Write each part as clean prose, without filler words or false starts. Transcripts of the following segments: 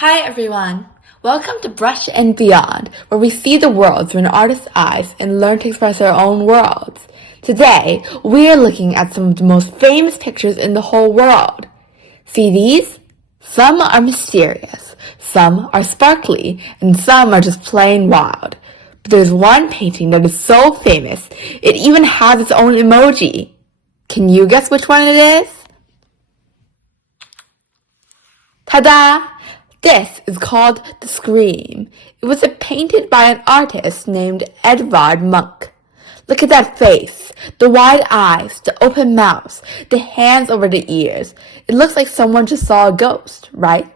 Hi everyone! Welcome to Brush and Beyond, where we see the world through an artist's eyes and learn to express our own worlds. Today, we are looking at some of the most famous pictures in the whole world. See these? Some are mysterious, some are sparkly, and some are just plain wild. But there's one painting that is so famous, it even has its own emoji. Can you guess which one it is? Ta-da! This is called The Scream. It was painted by an artist named Edvard Munch. Look at that face, the wide eyes, the open mouth, the hands over the ears. It looks like someone just saw a ghost, right?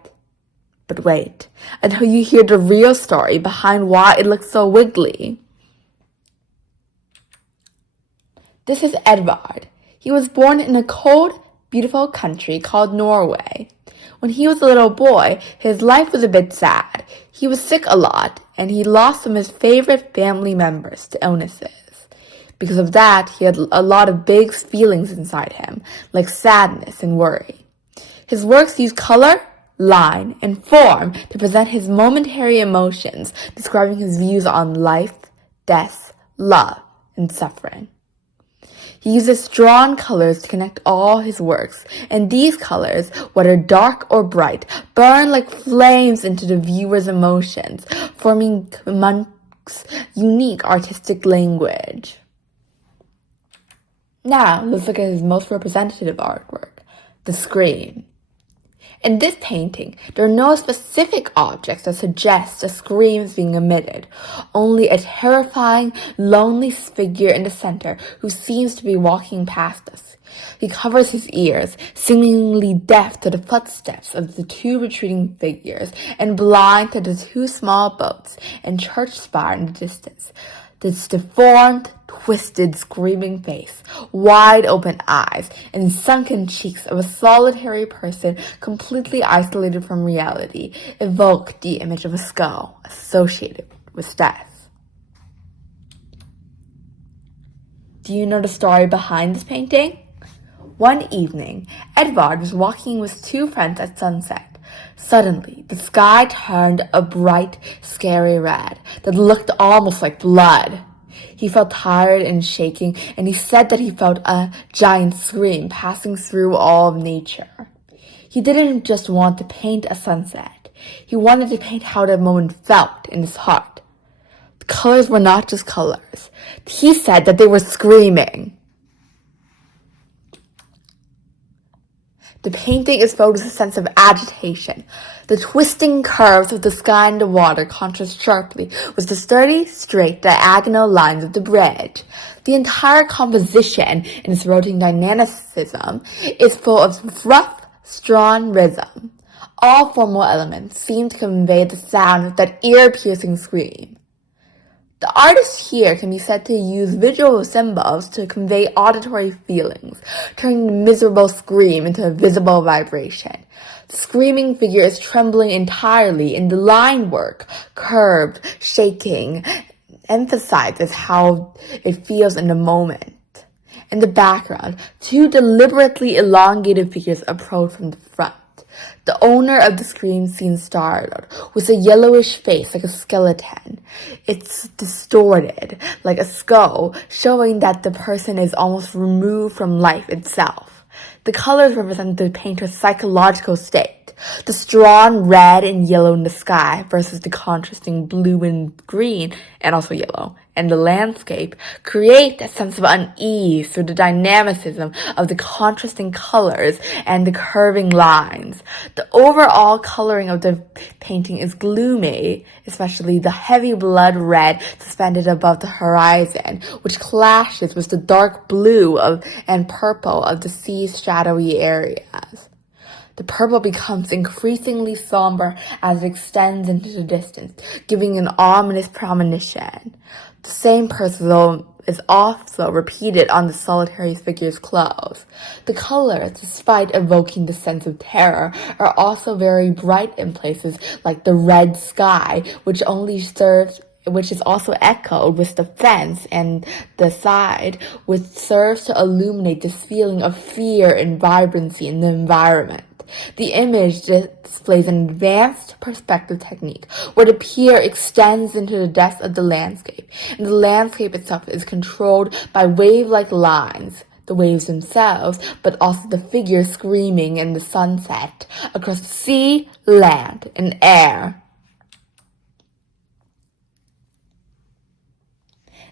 But wait, until you hear the real story behind why it looks so wiggly. This is Edvard. He was born in a cold, beautiful country called Norway. When he was a little boy, his life was a bit sad. He was sick a lot, and he lost some of his favorite family members to illnesses. Because of that, he had a lot of big feelings inside him, like sadness and worry. His works use color, line, and form to present his momentary emotions, describing his views on life, death, love, and suffering. He uses drawn colors to connect all his works, and these colors, whether dark or bright, burn like flames into the viewer's emotions, forming Munch's unique artistic language. Now, let's look at his most representative artwork, The Scream. In this painting, there are no specific objects that suggest a scream is being emitted, only a terrifying, lonely figure in the center who seems to be walking past us. He covers his ears, seemingly deaf to the footsteps of the two retreating figures and blind to the two small boats and church spire in the distance. This deformed, twisted, screaming face, wide open eyes, and sunken cheeks of a solitary person completely isolated from reality evoke the image of a skull associated with death. Do you know the story behind this painting? One evening, Edvard was walking with two friends at sunset. Suddenly, the sky turned a bright, scary red that looked almost like blood. He felt tired and shaking, and he said that he felt a giant scream passing through all of nature. He didn't just want to paint a sunset. He wanted to paint how the moment felt in his heart. The colors were not just colors. He said that they were screaming. The painting is filled with a sense of agitation. The twisting curves of the sky and the water contrast sharply with the sturdy, straight, diagonal lines of the bridge. The entire composition, in its rotating dynamicism, is full of rough, strong rhythm. All formal elements seem to convey the sound of that ear-piercing scream. The artist here can be said to use visual symbols to convey auditory feelings, turning the miserable scream into a visible vibration. The screaming figure is trembling entirely, and the line work, curved, shaking, emphasizes how it feels in the moment. In the background, two deliberately elongated figures approach from the front. The owner of the scream seems startled, with a yellowish face like a skeleton. It's distorted, like a skull, showing that the person is almost removed from life itself. The colors represent the painter's psychological state. The strong red and yellow in the sky versus the contrasting blue and green, and also yellow, and the landscape create a sense of unease through the dynamicism of the contrasting colors and the curving lines. The overall coloring of the painting is gloomy, especially the heavy blood red suspended above the horizon, which clashes with the dark blue and purple of the sea's shadowy areas. The purple becomes increasingly somber as it extends into the distance, giving an ominous premonition. The same person is also repeated on the solitary figure's clothes. The colors, despite evoking the sense of terror, are also very bright in places like the red sky, which is also echoed with the fence and the side, which serves to illuminate this feeling of fear and vibrancy in the environment. The image displays an advanced perspective technique where the pier extends into the depths of the landscape, and the landscape itself is controlled by wave-like lines, the waves themselves, but also the figures screaming in the sunset across sea, land, and air.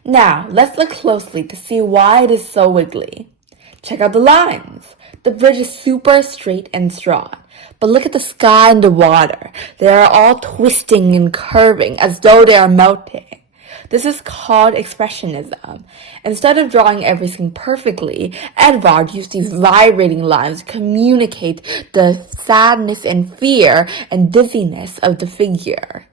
Now, let's look closely to see why it is so wiggly. Check out the lines. The bridge is super straight and strong. But look at the sky and the water. They are all twisting and curving as though they are melting. This is called expressionism. Instead of drawing everything perfectly, Edvard used these vibrating lines to communicate the sadness and fear and dizziness of the figure.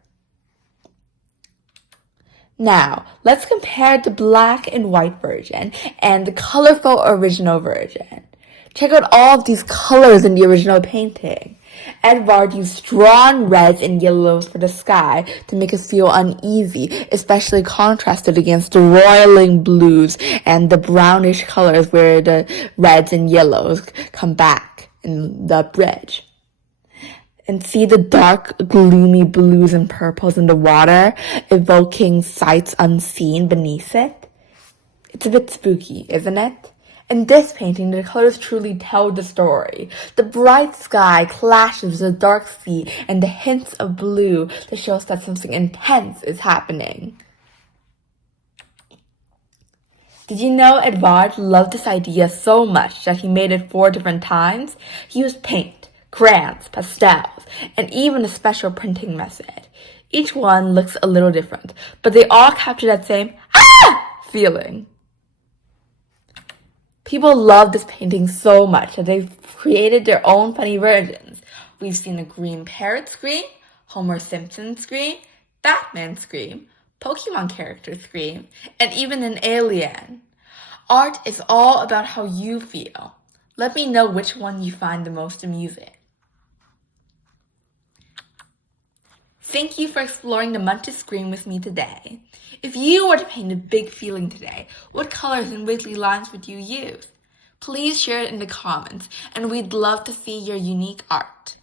Now, let's compare the black and white version and the colorful original version. Check out all of these colors in the original painting. Edvard used strong reds and yellows for the sky to make us feel uneasy, especially contrasted against the roiling blues and the brownish colors where the reds and yellows come back in the bridge. And see the dark, gloomy blues and purples in the water, evoking sights unseen beneath it? It's a bit spooky, isn't it? In this painting, the colors truly tell the story. The bright sky clashes with the dark sea and the hints of blue that shows that something intense is happening. Did you know Edvard loved this idea so much that he made it 4 different times? He used paint, crayons, pastels, and even a special printing method. Each one looks a little different, but they all capture that same feeling. People love this painting so much that they've created their own funny versions. We've seen a green parrot scream, Homer Simpson scream, Batman scream, Pokemon character scream, and even an alien. Art is all about how you feel. Let me know which one you find the most amusing. Thank you for exploring the Munch screen with me today. If you were to paint a big feeling today, what colors and wiggly lines would you use? Please share it in the comments, and we'd love to see your unique art.